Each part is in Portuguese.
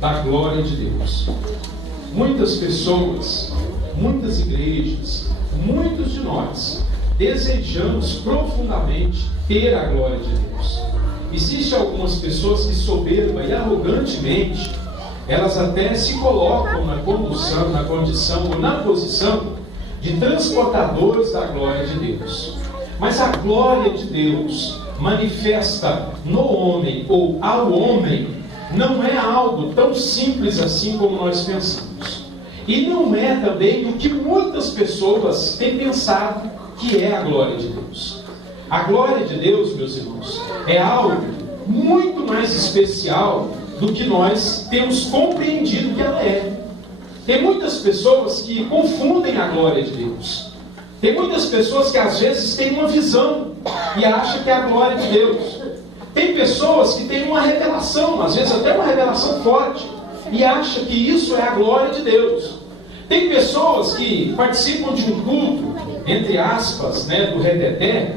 Da glória de Deus. Muitas pessoas, muitas igrejas, muitos de nós desejamos profundamente ter a glória de Deus. Existem algumas pessoas que soberba e arrogantemente elas até se colocam na condição ou na posição de transportadores da glória de Deus. Mas a glória de Deus manifesta no homem ou ao homem não é algo tão simples assim como nós pensamos. E não é também o que muitas pessoas têm pensado que é a glória de Deus. A glória de Deus, meus irmãos, é algo muito mais especial do que nós temos compreendido que ela é. Tem muitas pessoas que confundem a glória de Deus. Tem muitas pessoas que às vezes têm uma visão e acham que é a glória de Deus. Tem pessoas que têm uma revelação, às vezes até uma revelação forte, e acham que isso é a glória de Deus. Tem pessoas que participam de um culto, entre aspas, do reteté,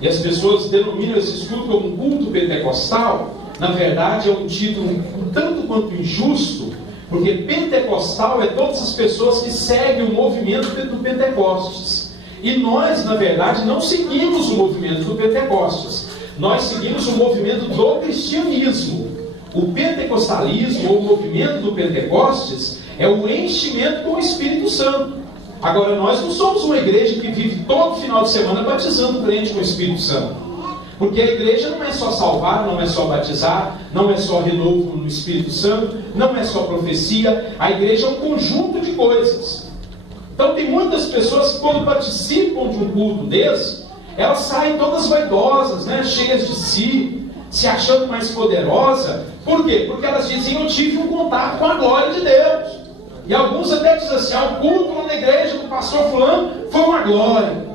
e as pessoas denominam esse culto como um culto pentecostal. Na verdade é um título um tanto quanto injusto, porque pentecostal é todas as pessoas que seguem o movimento do Pentecostes. E nós, na verdade, não seguimos o movimento do Pentecostes. Nós seguimos o movimento do cristianismo. O pentecostalismo, ou o movimento do Pentecostes, é o enchimento com o Espírito Santo. Agora, nós não somos uma igreja que vive todo final de semana batizando o crente com o Espírito Santo. Porque a igreja não é só salvar, não é só batizar, não é só renovo no Espírito Santo, não é só profecia. A igreja é um conjunto de coisas. Então, tem muitas pessoas que, quando participam de um culto desse, elas saem todas vaidosas, cheias de si, se achando mais poderosa. Por quê? Porque elas dizem: eu tive um contato com a glória de Deus. E alguns até dizem assim: o culto lá na igreja do pastor fulano foi uma glória.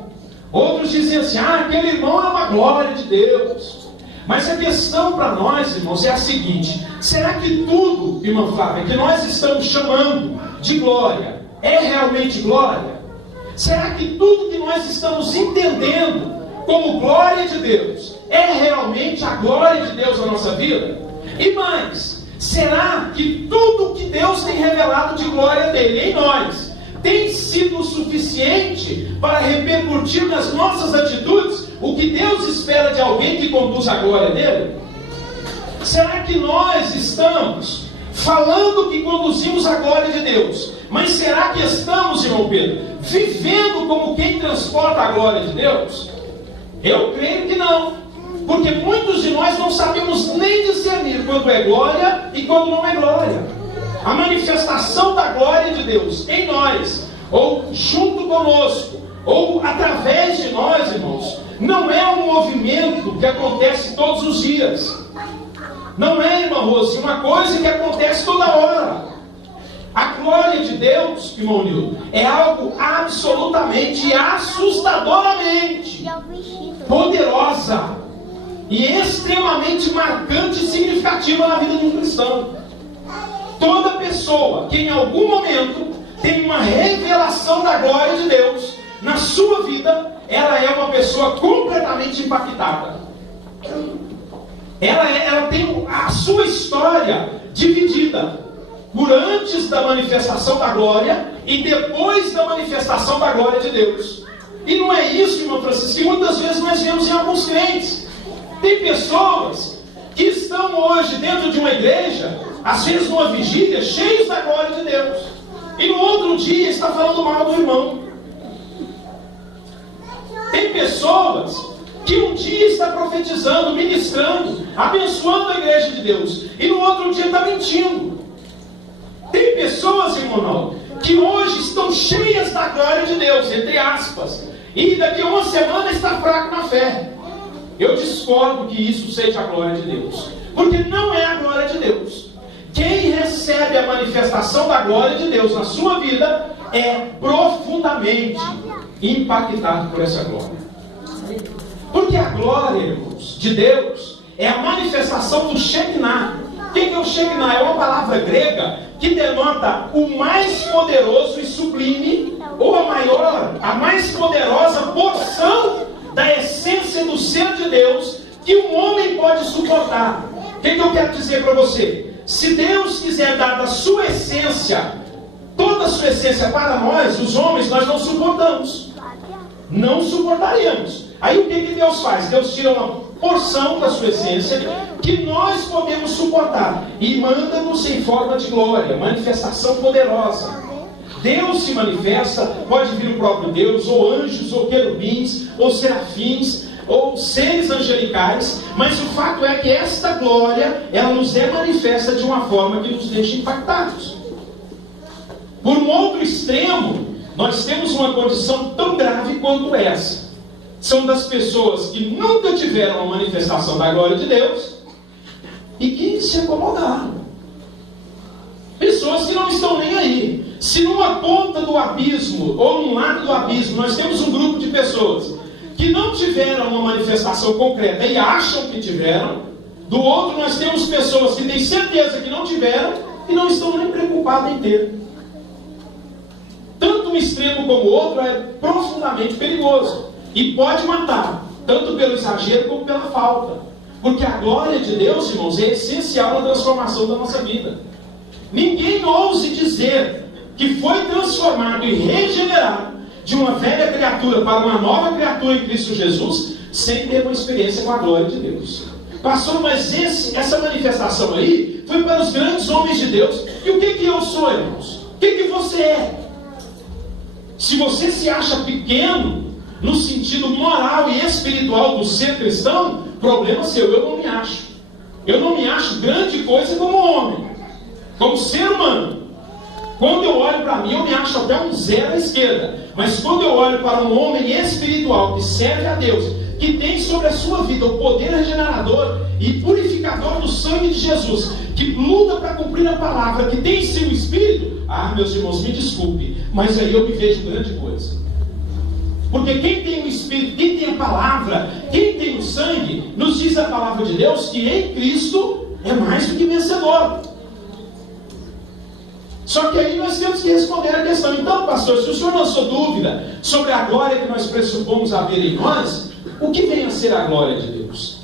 Outros dizem assim: aquele irmão é uma glória de Deus. Mas a questão para nós, irmãos, é a seguinte: será que tudo, irmã Flávia, que nós estamos chamando de glória é realmente glória? Será que tudo que nós estamos entendendo como glória de Deus é realmente a glória de Deus na nossa vida? E mais, será que tudo que Deus tem revelado de glória dele em nós tem sido suficiente para repercutir nas nossas atitudes o que Deus espera de alguém que conduz a glória dele? Será que nós estamos falando que conduzimos a glória de Deus, mas será que estamos, irmão Pedro, vivendo como quem transporta a glória de Deus? Eu creio que não, porque muitos de nós não sabemos nem discernir quando é glória e quando não é glória. A manifestação da glória de Deus em nós, ou junto conosco, ou através de nós, irmãos, não é um movimento que acontece todos os dias. Não é, irmã Rose, uma coisa que acontece toda hora. A glória de Deus, irmão Nilton, é algo absolutamente, assustadoramente poderosa e extremamente marcante e significativa na vida de um cristão. Toda pessoa que em algum momento tem uma revelação da glória de Deus na sua vida, ela é uma pessoa completamente impactada. Ela tem a sua história dividida por antes da manifestação da glória e depois da manifestação da glória de Deus. E não é isso, irmão Francisco, que muitas vezes nós vemos em alguns crentes. Tem pessoas que estão hoje dentro de uma igreja, às vezes numa vigília, cheios da glória de Deus, e no outro dia está falando mal do irmão. Tem pessoas que um dia está profetizando, ministrando, abençoando a igreja de Deus, e no outro dia está mentindo. Tem pessoas, irmão Naldo, que hoje estão cheias da glória de Deus, entre aspas, e daqui a uma semana está fraco na fé. Eu discordo que isso seja a glória de Deus, porque não é a glória de Deus. Quem recebe a manifestação da glória de Deus na sua vida é profundamente impactado por essa glória. Porque a glória, irmãos, de Deus é a manifestação do Shekinah. O que é o Shekinah? É uma palavra grega que denota o mais poderoso e sublime, ou a mais poderosa porção da essência do ser de Deus que um homem pode suportar. O que eu quero dizer para você? Se Deus quiser dar da sua essência, toda a sua essência para nós, os homens, nós não suportamos. Não suportaríamos. Aí o que Deus faz? Deus tira uma porção da sua essência que nós podemos suportar e manda-nos em forma de glória, manifestação poderosa. Deus se manifesta, pode vir o próprio Deus, ou anjos, ou querubins, ou serafins, ou seres angelicais, mas o fato é que esta glória, ela nos é manifesta de uma forma que nos deixa impactados. Por um outro extremo, nós temos uma condição tão grave quanto essa. São das pessoas que nunca tiveram a manifestação da glória de Deus e que se acomodaram. Pessoas que não estão nem aí. Se numa ponta do abismo, ou num lado do abismo, nós temos um grupo de pessoas que não tiveram uma manifestação concreta e acham que tiveram, do outro nós temos pessoas que têm certeza que não tiveram e não estão nem preocupadas em ter. Tanto um extremo como o outro é profundamente perigoso e pode matar, tanto pelo exagero como pela falta. Porque a glória de Deus, irmãos, é essencial na transformação da nossa vida. Ninguém ouse dizer que foi transformado e regenerado de uma velha criatura para uma nova criatura em Cristo Jesus, sem ter uma experiência com a glória de Deus. Pastor, mas essa manifestação aí foi para os grandes homens de Deus. E o que eu sou, irmãos? O que você é? Se você se acha pequeno, no sentido moral e espiritual do ser cristão, problema seu, eu não me acho. Eu não me acho grande coisa como homem, como ser humano. Quando eu olho para mim, eu me acho até um zero à esquerda. Mas quando eu olho para um homem espiritual que serve a Deus, que tem sobre a sua vida o poder regenerador e purificador do sangue de Jesus, que luta para cumprir a palavra, que tem em si o Espírito, meus irmãos, me desculpe, mas aí eu me vejo grande coisa. Porque quem tem o Espírito, quem tem a palavra, quem tem o sangue, nos diz a palavra de Deus que em Cristo é mais do que vencedor. Só que aí nós temos que responder a questão. Então, pastor, se o senhor lançou dúvida sobre a glória que nós pressupomos haver em nós, o que vem a ser a glória de Deus?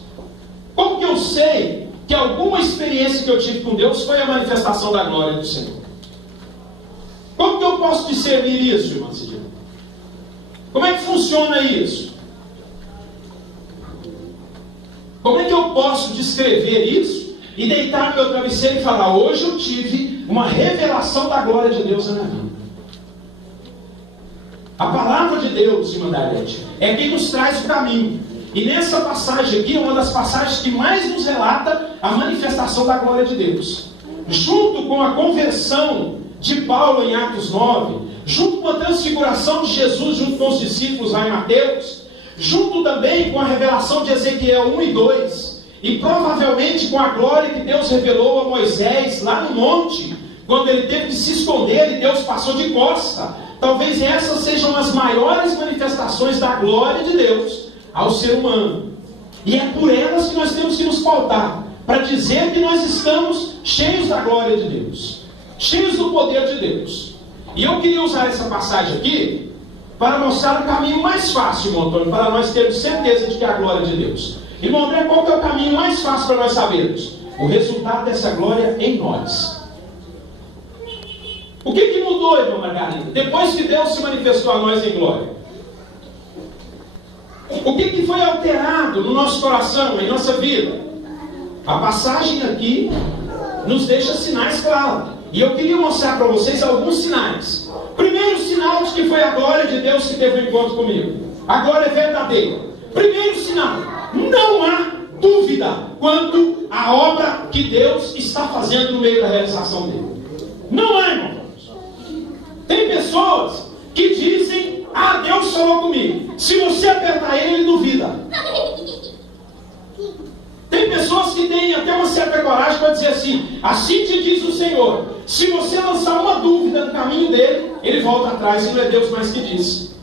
Como que eu sei que alguma experiência que eu tive com Deus foi a manifestação da glória do Senhor? Como que eu posso discernir isso, irmã Cidinha? Como é que funciona isso? Como é que eu posso descrever isso e deitar no meu travesseiro e falar: hoje eu tive uma revelação da glória de Deus na minha vida? A palavra de Deus, irmã Darete, é quem nos traz o caminho. E nessa passagem aqui é uma das passagens que mais nos relata a manifestação da glória de Deus. Junto com a conversão de Paulo em Atos 9, junto com a transfiguração de Jesus junto com os discípulos lá em Mateus, junto também com a revelação de Ezequiel 1 e 2, e provavelmente com a glória que Deus revelou a Moisés lá no monte, quando ele teve que se esconder e Deus passou de costa. Talvez essas sejam as maiores manifestações da glória de Deus ao ser humano. E é por elas que nós temos que nos pautar, para dizer que nós estamos cheios da glória de Deus, cheios do poder de Deus. E eu queria usar essa passagem aqui para mostrar o caminho mais fácil, irmão Antônio, para nós termos certeza de que é a glória de Deus. Irmão André, qual que é o caminho mais fácil para nós sabermos? O resultado dessa glória em nós. O que mudou, irmã Margarida, depois que Deus se manifestou a nós em glória? O que foi alterado no nosso coração, em nossa vida? A passagem aqui nos deixa sinais claros. E eu queria mostrar para vocês alguns sinais. Primeiro sinal de que foi a glória de Deus que teve um encontro comigo. A glória é verdadeira. Primeiro sinal: não há dúvida quanto à obra que Deus está fazendo no meio da realização dele. Não há, irmão. Tem pessoas que dizem: Deus falou comigo. Se você apertar ele, ele duvida. Tem pessoas que têm até uma certa coragem para dizer assim te diz o Senhor. Se você lançar uma dúvida no caminho dele, ele volta atrás e não é Deus mais que diz.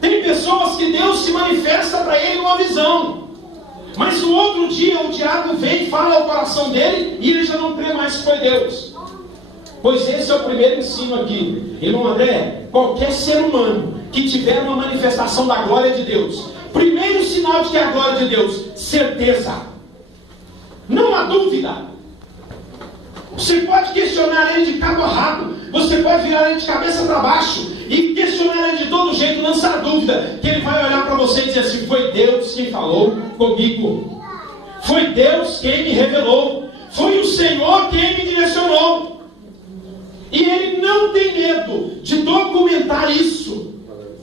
Tem pessoas que Deus se manifesta para ele uma visão, mas no outro dia o diabo vem e fala ao coração dele e ele já não crê mais que foi Deus. Pois esse é o primeiro ensino aqui. Irmão André, qualquer ser humano que tiver uma manifestação da glória de Deus, primeiro sinal de que é a glória de Deus, certeza. Não há dúvida. Você pode questionar ele de cabo a rabo. Você pode virar ele de cabeça para baixo e questionar ele de todo jeito, lançar dúvida, que ele vai olhar para você e dizer assim: foi Deus quem falou comigo. Foi Deus quem me revelou. Foi o Senhor quem me direcionou. E ele não tem medo de documentar isso.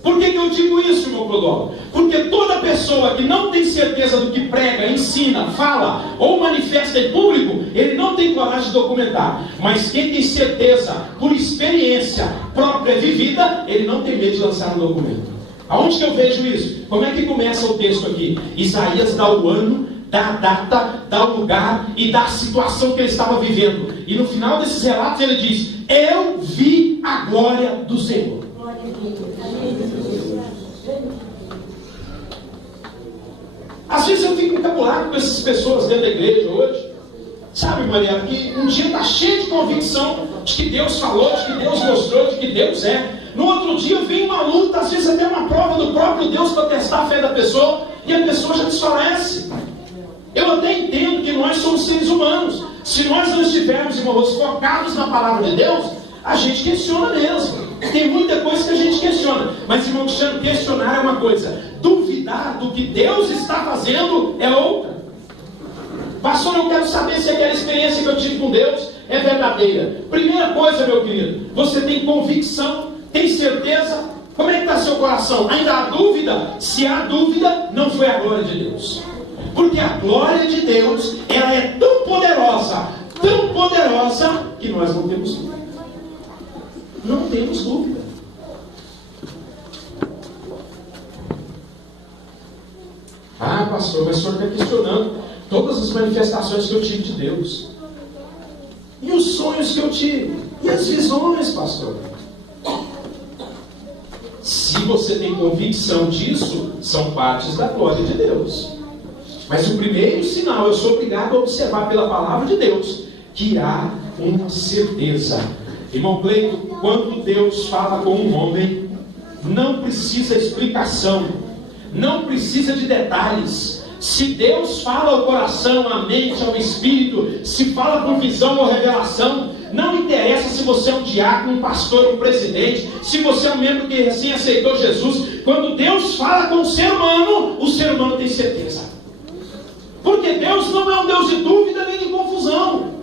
Por que eu digo isso, irmão Clodovil? Porque toda pessoa que não tem certeza do que prega, ensina, fala ou manifesta em público, ele não tem coragem de documentar. Mas quem tem certeza, por experiência própria vivida, ele não tem medo de lançar um documento. Aonde que eu vejo isso? Como é que começa o texto aqui? Isaías dá o ano, dá a data, dá o lugar e dá a situação que ele estava vivendo. E no final desses relatos ele diz: eu vi a glória do Senhor. Às vezes eu fico encabulado com essas pessoas dentro da igreja hoje, sabe, Mariana, que um dia está cheio de convicção de que Deus falou, de que Deus mostrou, de que Deus é. No outro dia vem uma luta, às vezes até uma prova do próprio Deus para testar a fé da pessoa, e a pessoa já desfalece. Eu até entendo que nós somos seres humanos. Se nós não estivermos, irmãos, focados na palavra de Deus, a gente questiona mesmo. Tem muita coisa que a gente questiona. Mas, irmão Cristiano, questionar é uma coisa. Duvidar do que Deus está fazendo é outra. Pastor, eu quero saber se aquela experiência que eu tive com Deus é verdadeira. Primeira coisa, meu querido, você tem convicção, tem certeza? Como é que está seu coração? Ainda há dúvida? Se há dúvida, não foi a glória de Deus. Porque a glória de Deus, ela é tão poderosa, que nós não temos dúvida. Não temos dúvida. Ah, pastor, mas o senhor está questionando todas as manifestações que eu tive de Deus. E os sonhos que eu tive? E as visões, pastor? Se você tem convicção disso, são partes da glória de Deus. Mas o primeiro sinal, eu sou obrigado a observar pela palavra de Deus, que há uma certeza. Irmão Cleito, quando Deus fala com um homem, não precisa explicação, não precisa de detalhes. Se Deus fala ao coração, à mente, ao espírito, se fala por visão ou revelação, não interessa se você é um diácono, um pastor, um presidente, se você é um membro que recém aceitou Jesus. Quando Deus fala com o ser humano tem certeza. Porque Deus não é um Deus de dúvida nem de confusão.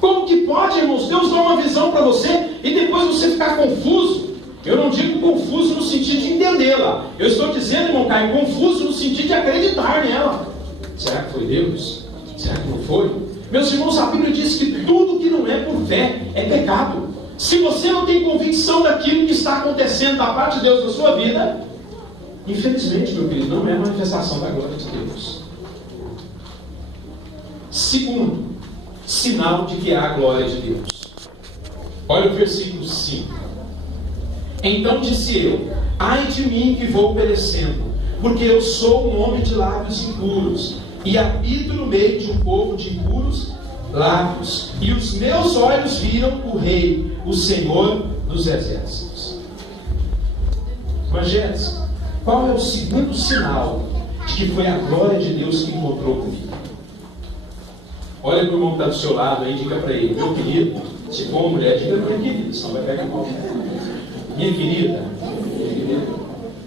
Como que pode, irmãos, Deus dar uma visão para você e depois você ficar confuso? Eu não digo confuso no sentido de entendê-la. Eu estou dizendo, irmão Caio, confuso no sentido de acreditar nela. Será que foi Deus? Será que não foi? Meus irmãos, a Bíblia diz que tudo que não é por fé é pecado. Se você não tem convicção daquilo que está acontecendo da parte de Deus na sua vida, infelizmente, meu querido, não é manifestação da glória de Deus. Segundo sinal de que há a glória de Deus. Olha o versículo 5. Então disse eu: ai de mim que vou perecendo, porque eu sou um homem de lábios impuros, e habito no meio de um povo de impuros lábios, e os meus olhos viram o Rei, o Senhor dos Exércitos. Evangelhos, qual é o segundo sinal de que foi a glória de Deus que encontrou comigo? Olha para o irmão que está do seu lado aí, diga para ele: meu querido, se for uma mulher, diga para minha querida, senão vai pegar mal. Minha querida,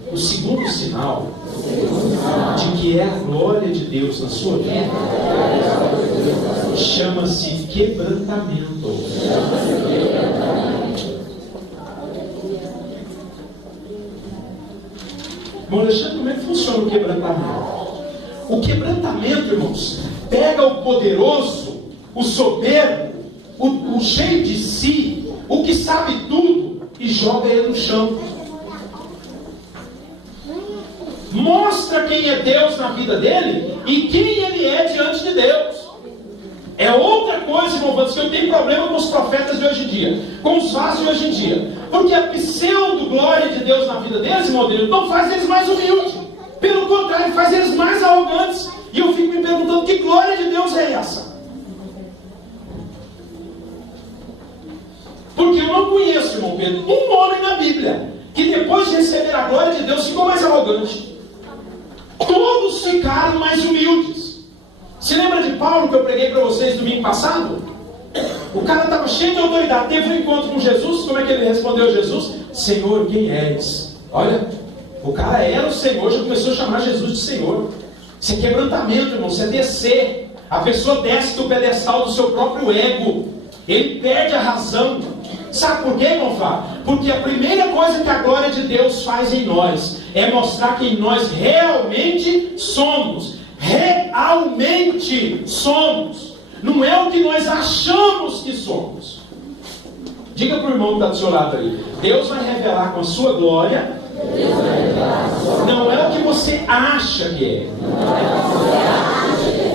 o segundo sinal de que é a glória de Deus na sua vida chama-se quebrantamento. Irmão Alexandre, como é que funciona o quebrantamento? O quebrantamento, irmãos, pega o poderoso, o soberbo, o cheio de si, o que sabe tudo, e joga ele no chão. Mostra quem é Deus na vida dele e quem ele é diante de Deus. É outra coisa, irmão, que eu tenho problema com os profetas de hoje em dia, com os vasos de hoje em dia, porque a pseudo-glória de Deus na vida deles, irmão, não faz eles mais humildes, pelo contrário, faz eles mais arrogantes. E eu fico me perguntando: que glória de Deus é essa? Porque eu não conheço, irmão Pedro, um homem na Bíblia que depois de receber a glória de Deus ficou mais arrogante. Todos ficaram mais humildes. Se lembra de Paulo que eu preguei para vocês domingo passado? O cara estava cheio de autoridade, teve um encontro com Jesus. Como é que ele respondeu a Jesus? Senhor, quem és? Olha, o cara era o Senhor, já começou a chamar Jesus de Senhor. Isso é quebrantamento, irmão, isso é descer. A pessoa desce do pedestal do seu próprio ego. Ele perde a razão. Sabe por quê, irmão Flávio? Porque a primeira coisa que a glória de Deus faz em nós é mostrar quem nós realmente somos. Realmente somos. Não é o que nós achamos que somos. Diga para o irmão que está do seu lado aí. Deus vai revelar com a sua glória. Não é o que você acha que é.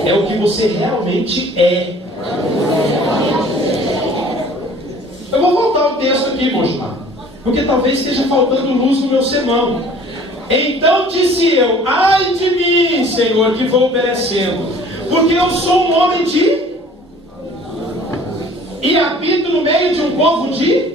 É o que você realmente é. Eu vou voltar ao texto aqui, irmão Gilmar, porque talvez esteja faltando luz no meu sermão. Então disse eu: ai de mim, Senhor, que vou perecendo, porque eu sou um homem de... e habito no meio de um povo de...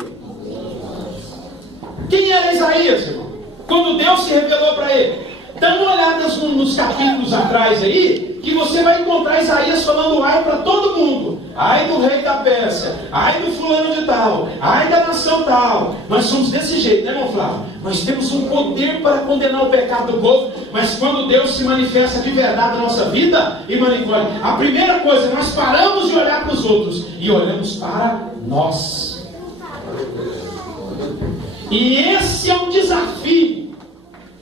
Quem era Isaías, irmão? Quando Deus se revelou para ele. Dá uma olhada nos capítulos atrás aí, que você vai encontrar Isaías falando ai para todo mundo. Ai do rei da Pérsia, ai do fulano de tal, ai da nação tal. Nós somos desse jeito, né, irmão Flávio? Nós temos um poder para condenar o pecado do povo, mas quando Deus se manifesta de verdade na nossa vida, irmão, a primeira coisa, nós paramos de olhar para os outros e olhamos para nós. E esse é um desafio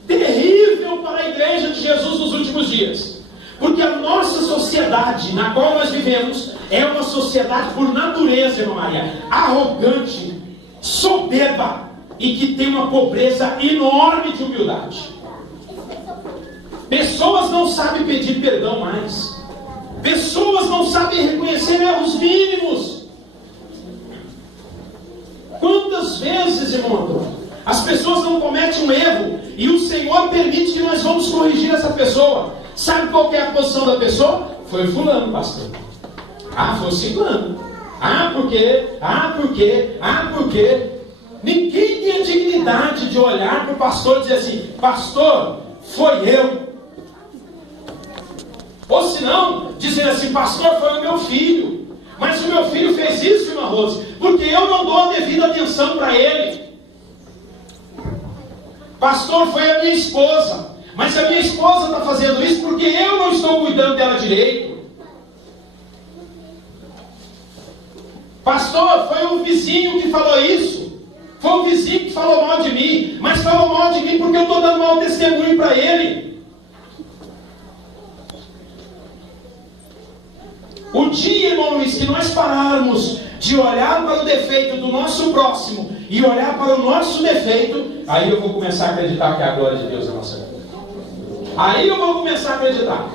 terrível para a igreja de Jesus nos últimos dias, porque a nossa sociedade na qual nós vivemos é uma sociedade por natureza, irmã Maria, arrogante, soberba e que tem uma pobreza enorme de humildade. Pessoas não sabem pedir perdão mais, pessoas não sabem reconhecer erros mínimos. Quantas vezes, irmão Antônio, as pessoas não cometem um erro e o Senhor permite que nós vamos corrigir essa pessoa. Sabe qual que é a posição da pessoa? Foi o fulano, pastor. Ah, foi o ciclano. Ah, por quê? Ah, por quê? Ah, por quê? Ninguém tem a dignidade de olhar para o pastor e dizer assim: pastor, foi eu. Ou se não, dizer assim: pastor, foi o meu filho. Mas o meu filho fez isso, irmã Rose, porque eu não dou a devida atenção para ele. Pastor, foi a minha esposa, mas a minha esposa está fazendo isso porque eu não estou cuidando dela direito. Pastor, foi o vizinho que falou isso, foi o vizinho que falou mal de mim, mas falou mal de mim porque eu estou dando mau testemunho para ele. O dia, irmão Luiz, que nós pararmos de olhar para o defeito do nosso próximo e olhar para o nosso defeito, aí eu vou começar a acreditar que é a glória de Deus na nossa vida. Aí eu vou começar a acreditar.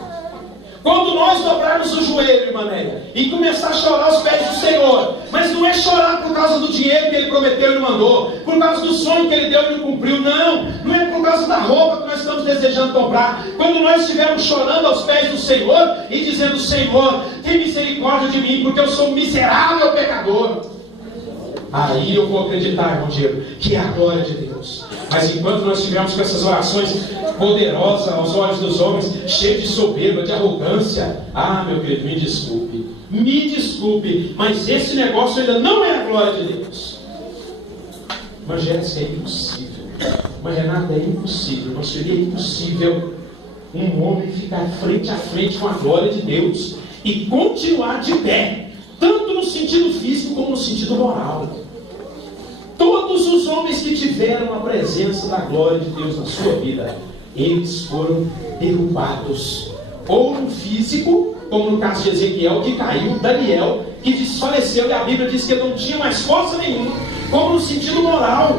Quando nós dobrarmos o joelho, irmã Nélia, e começar a chorar aos pés do Senhor, mas não é chorar por causa do dinheiro que Ele prometeu e não mandou, por causa do sonho que Ele deu e não cumpriu, não é por causa da roupa que nós estamos desejando comprar. Quando nós estivermos chorando aos pés do Senhor e dizendo: Senhor, tem misericórdia de mim, porque eu sou um miserável pecador, aí eu vou acreditar, irmão Diego, que é a glória de Deus. Mas enquanto nós estivermos com essas orações poderosas aos olhos dos homens, cheias de soberba, de arrogância, ah, meu querido, me desculpe, mas esse negócio ainda não é a glória de Deus. Mas Jéssica, é impossível. Mas Renata, é impossível. Mas seria impossível um homem ficar frente a frente com a glória de Deus e continuar de pé, tanto no sentido físico como no sentido moral. Todos os homens que tiveram a presença da glória de Deus na sua vida, eles foram derrubados, ou no físico, como no caso de Ezequiel, que caiu, Daniel, que desfaleceu, e a Bíblia diz que ele não tinha mais força nenhuma, como no sentido moral.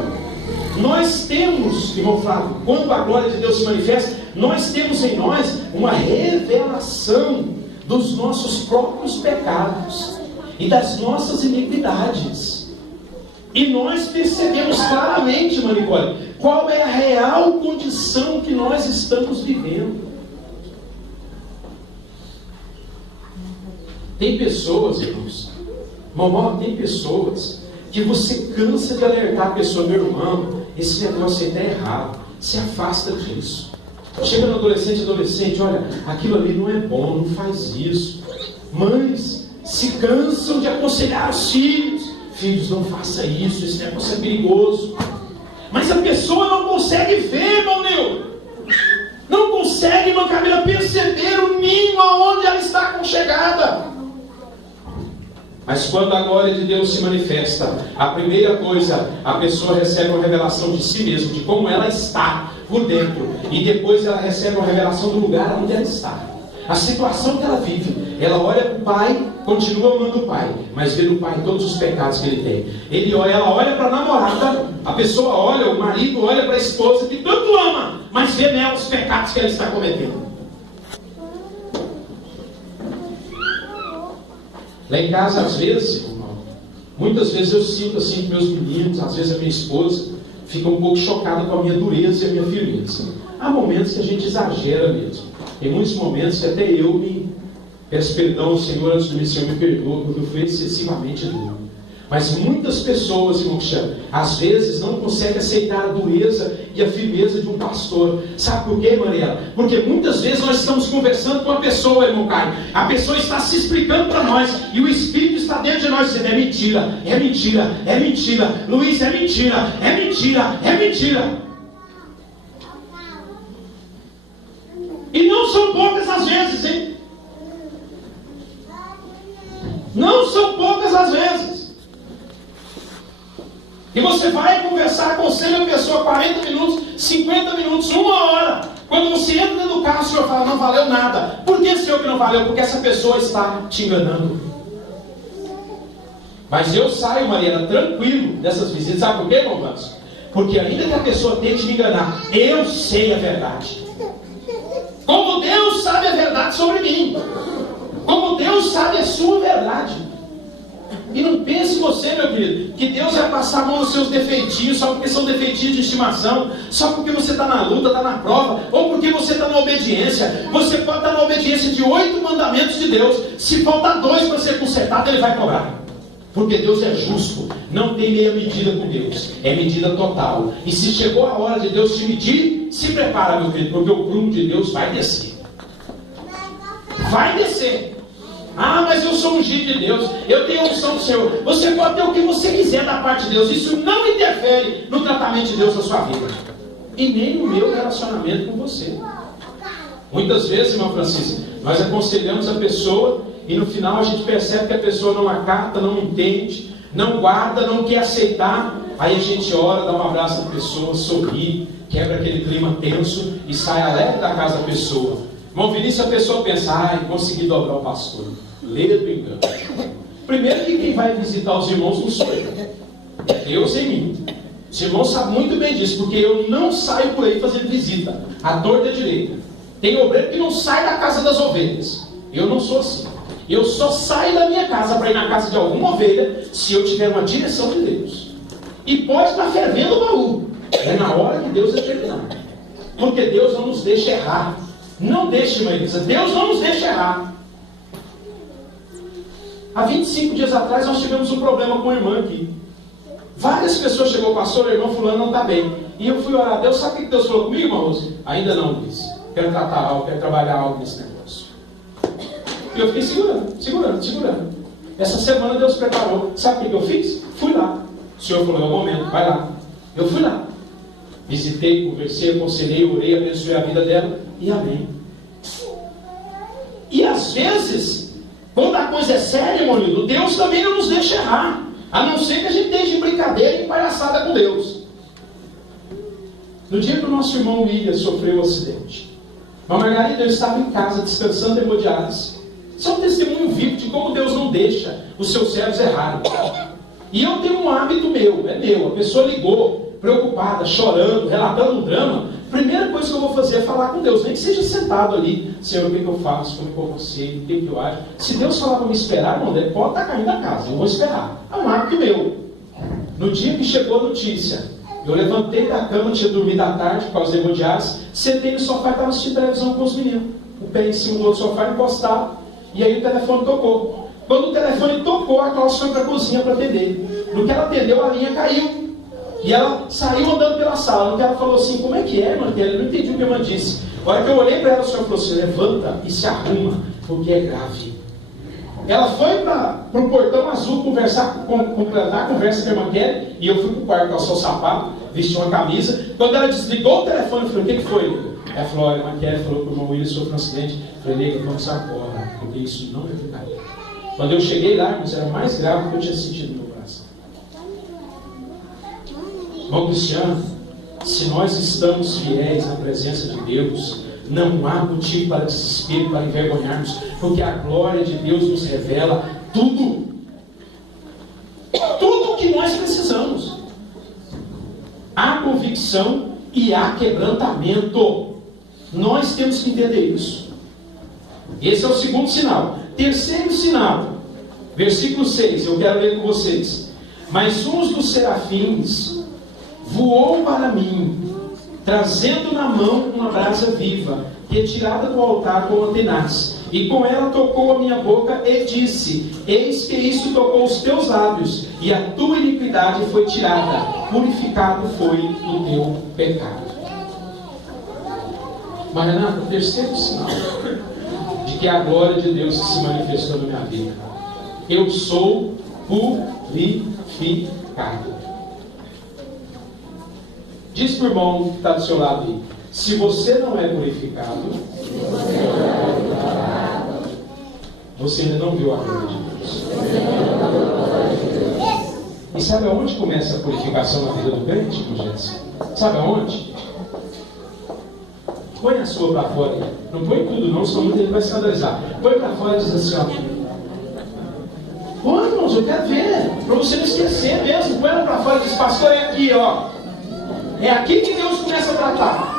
Nós temos, irmão Flávio, quando a glória de Deus se manifesta, nós temos em nós uma revelação dos nossos próprios pecados e das nossas iniquidades. E nós percebemos claramente, Manicole, qual é a real condição que nós estamos vivendo. Tem pessoas, irmãos, mamãe, tem pessoas que você cansa de alertar a pessoa: meu irmão, esse negócio aí está errado, se afasta disso. Chega no adolescente, olha, aquilo ali não é bom, não faz isso. Mães, se cansam de aconselhar os filhos. Filhos, não faça isso, esse negócio é perigoso. Mas a pessoa não consegue ver, irmão Neu. Não consegue, irmã Camila, perceber o ninho aonde ela está aconchegada. Mas quando a glória de Deus se manifesta, a primeira coisa, a pessoa recebe uma revelação de si mesma, de como ela está por dentro. E depois ela recebe uma revelação do lugar onde ela está. A situação que ela vive. Ela olha para o pai, continua amando o pai, mas vê no pai todos os pecados que ele tem. Ela olha para a namorada, a pessoa olha, o marido olha para a esposa que tanto ama, mas vê nela os pecados que ela está cometendo. Lá em casa, às vezes, irmão, muitas vezes eu sinto assim que meus meninos, às vezes a minha esposa, fica um pouco chocada com a minha dureza e a minha firmeza. Há momentos que a gente exagera mesmo. Tem muitos momentos que até eu me peço perdão, Senhor, antes de mim, Senhor, me perdoa, porque eu fui excessivamente duro. Mas muitas pessoas, irmão Cristiano, às vezes não conseguem aceitar a dureza e a firmeza de um pastor. Sabe por quê, Mariela? Porque muitas vezes nós estamos conversando com a pessoa, irmão Caio. A pessoa está se explicando para nós e o Espírito está dentro de nós dizendo: é mentira, é mentira, é mentira. Luiz, é mentira, é mentira, é mentira. E não são poucas as vezes, hein? Não são poucas as vezes. E você vai conversar, aconselha a pessoa 40 minutos, 50 minutos, 1 hora. Quando você entra dentro do carro, o senhor fala: não valeu nada. Por que, senhor, que não valeu? Porque essa pessoa está te enganando. Mas eu saio, Mariana, tranquilo dessas visitas. Sabe por quê, irmão Vanso? Porque ainda que a pessoa tente me enganar, eu sei a verdade. Como Deus sabe a verdade sobre mim. Como Deus sabe a sua verdade. E não pense você, meu querido, que Deus vai passar a mão nos seus defeitinhos só porque são defeitinhos de estimação, só porque você está na luta, está na prova, ou porque você está na obediência. Você pode estar na obediência de 8 mandamentos de Deus. Se faltar 2 para ser consertado, Ele vai cobrar. Porque Deus é justo. Não tem meia medida com Deus. É medida total. E se chegou a hora de Deus te medir, se prepara, meu querido, porque o prumo de Deus vai descer. Vai descer. Ah, mas eu sou ungido de Deus, eu tenho a unção do Senhor. Você pode ter o que você quiser da parte de Deus. Isso não interfere no tratamento de Deus na sua vida. E nem no meu relacionamento com você. Muitas vezes, irmão Francisco, nós aconselhamos a pessoa e no final a gente percebe que a pessoa não acata, não entende, não guarda, não quer aceitar. Aí a gente ora, dá um abraço à pessoa, sorri, quebra aquele clima tenso e sai alegre da casa da pessoa. Irmão Vinícius, a pessoa pensa: ai, consegui dobrar o pastor. Ledo engano. Primeiro que quem vai visitar os irmãos não sou eu. É Deus em mim. Os irmãos sabem muito bem disso, porque eu não saio por aí fazendo visita. A torta é direita. Tem obreiro que não sai da casa das ovelhas. Eu não sou assim. Eu só saio da minha casa para ir na casa de alguma ovelha se eu tiver uma direção de Deus. E pode estar fervendo o baú. É na hora que Deus determinar. Porque Deus não nos deixa errar. Não deixe, irmã Elisa. Deus não nos deixa errar. Há 25 dias atrás nós tivemos um problema com a irmã aqui. Várias pessoas chegou, pastor, o irmão fulano não está bem. E eu fui orar a Deus. Sabe o que Deus falou comigo, irmã Rose? Ainda não, Luiz. Quero tratar algo, quero trabalhar algo nesse negócio. E eu fiquei segurando. Essa semana Deus preparou. Sabe o que eu fiz? Fui lá. O Senhor falou: é o momento, vai lá. Eu fui lá. Visitei, conversei, aconselhei, orei, abençoei a vida dela. E amém. E às vezes, quando a coisa é séria, irmão lindo, Deus também não nos deixa errar. A não ser que a gente esteja em brincadeira e palhaçada com Deus. No dia que o nosso irmão William sofreu um acidente, a Margarida, eu estava em casa descansando em hemodiálise. Isso é um testemunho vivo de como Deus não deixa os seus servos errarem. E eu tenho um hábito meu, é meu. A pessoa ligou, preocupada, chorando, relatando um drama. A primeira coisa que eu vou fazer é falar com Deus. Nem que seja sentado ali: Senhor, o que eu faço? Como eu você? O que eu acho? Se Deus falar para me esperar, irmão, ele pode estar caindo da casa. Eu vou esperar. É um hábito meu. No dia que chegou a notícia, eu levantei da cama, tinha dormido à tarde por causa da hemodiálise, sentei no sofá e estava assistindo televisão com os meninos. O pé em cima do outro sofá encostado. E aí o telefone tocou. Quando o telefone tocou, a Cláudia foi para a cozinha para atender. No que ela atendeu, a linha caiu. E ela saiu andando pela sala. No que ela falou assim: como é que é, irmã? Eu não entendi o que a irmã disse. A hora que eu olhei para ela, o senhor falou assim: levanta e se arruma, porque é grave. Ela foi para o portão azul completar a conversa com a irmã Kelly, e eu fui para o quarto calçar o sapato, vestir uma camisa. Quando ela desligou o telefone, eu falei: o que foi, Liga? Ela falou: olha, a irmã Kelly falou que o irmão William sofreu um acidente. Eu falei: Liga, vamos agora, porque isso não vai ficar bem. Quando eu cheguei lá, irmãos, era mais grave do que eu tinha sentido no meu coração. Irmão Cristiano, se nós estamos fiéis na presença de Deus, não há motivo para desespero, para envergonharmos, porque a glória de Deus nos revela tudo o que nós precisamos. Há convicção e há quebrantamento. Nós temos que entender isso. Esse é o segundo sinal. Terceiro sinal, versículo 6, eu quero ler com vocês. Mas um dos serafins voou para mim, trazendo na mão uma brasa viva, retirada do altar com tenaz, e com ela tocou a minha boca e disse: eis que isso tocou os teus lábios, e a tua iniquidade foi tirada, purificado foi o teu pecado. Maranata, o terceiro sinal de que a glória de Deus se manifestou na minha vida: eu sou purificado. Diz para o irmão que está do seu lado aí: se você não é purificado, você ainda não viu a glória de Deus. E sabe aonde começa a purificação na vida do crente, irmão Jéssica? Sabe aonde? Põe a sua para fora aí. Não põe tudo não, senão muita gente vai escandalizar. Põe para fora e diz assim: ó. Põe, irmãos, eu quero ver, para você não esquecer mesmo. Põe ela para fora e diz: pastor, é aqui, ó. É aqui que Deus começa a tratar.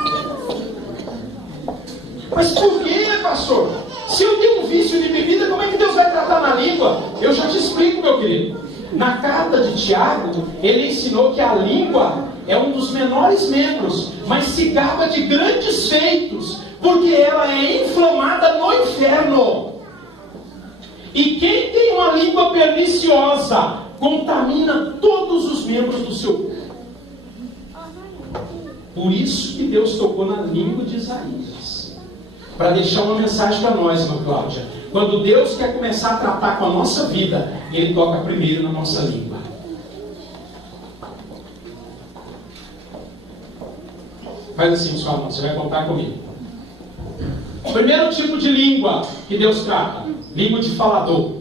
Mas por que, pastor? Se eu tenho um vício de bebida, como é que Deus vai tratar na língua? Eu já te explico, meu querido. Na carta de Tiago, ele ensinou que a língua é um dos menores membros, mas se gaba de grandes feitos, porque ela é inflamada no inferno. E quem tem uma língua perniciosa contamina todos os membros do seu corpo. Por isso que Deus tocou na língua de Isaías, para deixar uma mensagem para nós, irmã Cláudia. Quando Deus quer começar a tratar com a nossa vida, Ele toca primeiro na nossa língua. Faz assim, sua mão, você vai contar comigo. Primeiro tipo de língua que Deus trata: língua de falador.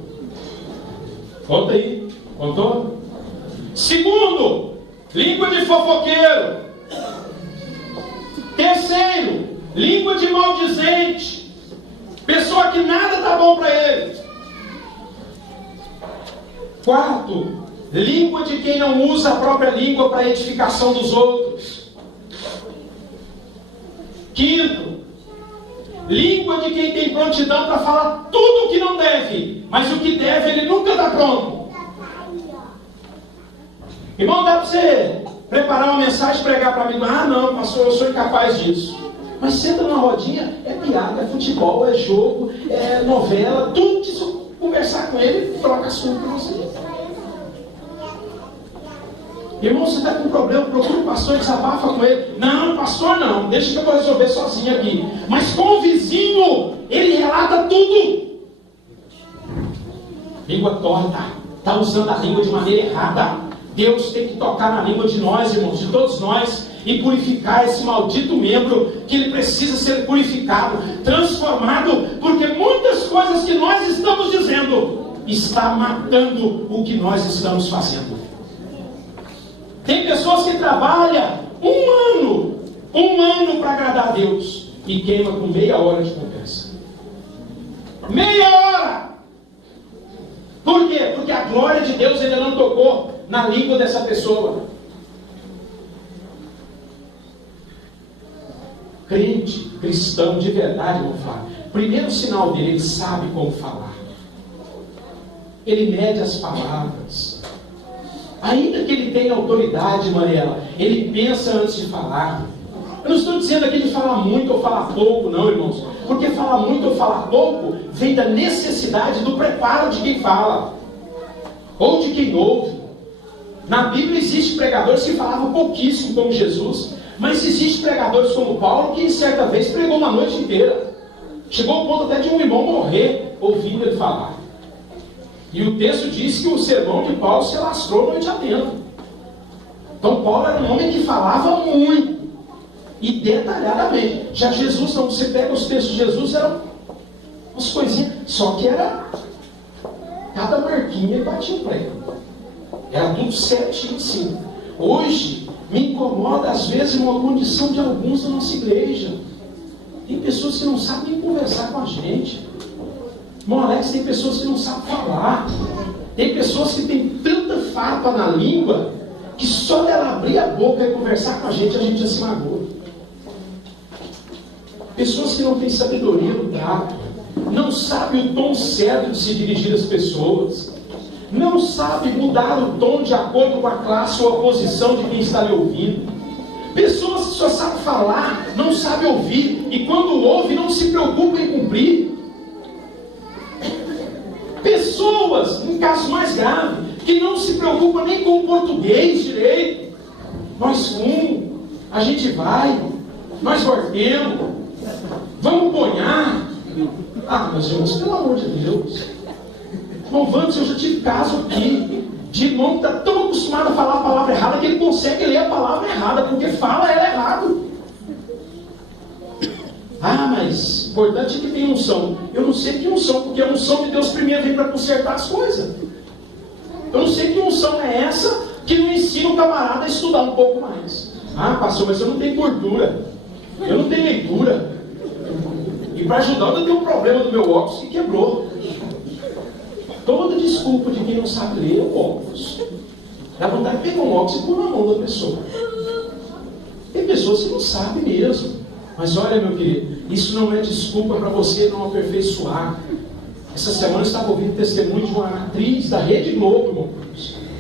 Conta aí, contou? Segundo, língua de fofoqueiro. Terceiro, língua de maldizente, pessoa que nada está bom para ele. Quarto, língua de quem não usa a própria língua para a edificação dos outros. Quinto, língua de quem tem prontidão para falar tudo o que não deve, mas o que deve ele nunca está pronto. Irmão, dá para você preparar uma mensagem e pregar para mim: ah não, pastor, eu sou incapaz disso. Mas senta numa rodinha, é piada, é futebol, é jogo, é novela, tudo que se conversar com ele, troca assunto para você. Irmão, você está com um problema, procura o pastor e desabafa com ele. Não, pastor não, deixa que eu vou resolver sozinho aqui. Mas com o vizinho, ele relata tudo. Língua torta, está usando a língua de maneira errada. Deus tem que tocar na língua de nós, irmãos, de todos nós, e purificar esse maldito membro, que ele precisa ser purificado, transformado, porque muitas coisas que nós estamos dizendo está matando o que nós estamos fazendo. Tem pessoas que trabalham um ano para agradar a Deus, e queima com meia hora de conversa. Meia hora! Por quê? Porque a glória de Deus ainda não tocou na língua dessa pessoa. Crente, cristão de verdade, vamos falar. Primeiro sinal dele, ele sabe como falar. Ele mede as palavras. Ainda que ele tenha autoridade, Mariela, ele pensa antes de falar. Eu não estou dizendo aqui de falar muito ou falar pouco, não, irmãos. Porque falar muito ou falar pouco vem da necessidade do preparo de quem fala, ou de quem ouve. Na Bíblia existem pregadores que falavam pouquíssimo como Jesus, mas existem pregadores como Paulo que certa vez pregou uma noite inteira. Chegou ao ponto até de um irmão morrer ouvindo ele falar. E o texto diz que o sermão de Paulo se lastrou noite adentro. Então Paulo era um homem que falava muito e detalhadamente. Já Jesus não, você pega os textos de Jesus, eram umas coisinhas, só que era cada marquinha ele batia um prego. Era tudo certinho assim. Hoje me incomoda às vezes uma condição de alguns da nossa igreja. Tem pessoas que não sabem nem conversar com a gente. Irmão Alex, tem pessoas que não sabem falar. Tem pessoas que têm tanta farpa na língua que só dela abrir a boca e conversar com a gente já se magoa. Pessoas que não têm sabedoria no trato, não sabem o tom certo de se dirigir às pessoas, não sabem mudar o tom de acordo com a classe ou a posição de quem está lhe ouvindo. Pessoas que só sabem falar, não sabem ouvir, e quando ouve não se preocupam em cumprir. Pessoas, em caso mais grave, que não se preocupam nem com o português direito. Nós fomos, a gente vai, nós voltemos, vamos ponhar. Ah, meus irmãos, pelo amor de Deus. Bom, antes eu já tive caso aqui de irmão que está tão acostumado a falar a palavra errada que ele consegue ler a palavra errada, porque fala ela errado. Ah, mas o importante é que tem unção. Eu não sei que unção, porque a unção de Deus primeiro vem para consertar as coisas. Eu não sei que unção é essa que não ensina o camarada a estudar um pouco mais. Ah, pastor, mas eu não tenho gordura, eu não tenho leitura. E para ajudar, eu tenho um problema do meu óculos que quebrou. Toda desculpa de quem não sabe ler é o óculos. Dá vontade de pegar um óculos e pôr na mão da pessoa. Tem pessoas que não sabem mesmo. Mas olha, meu querido, isso não é desculpa para você não aperfeiçoar. Essa semana eu estava ouvindo testemunho de uma atriz da Rede Globo, irmão.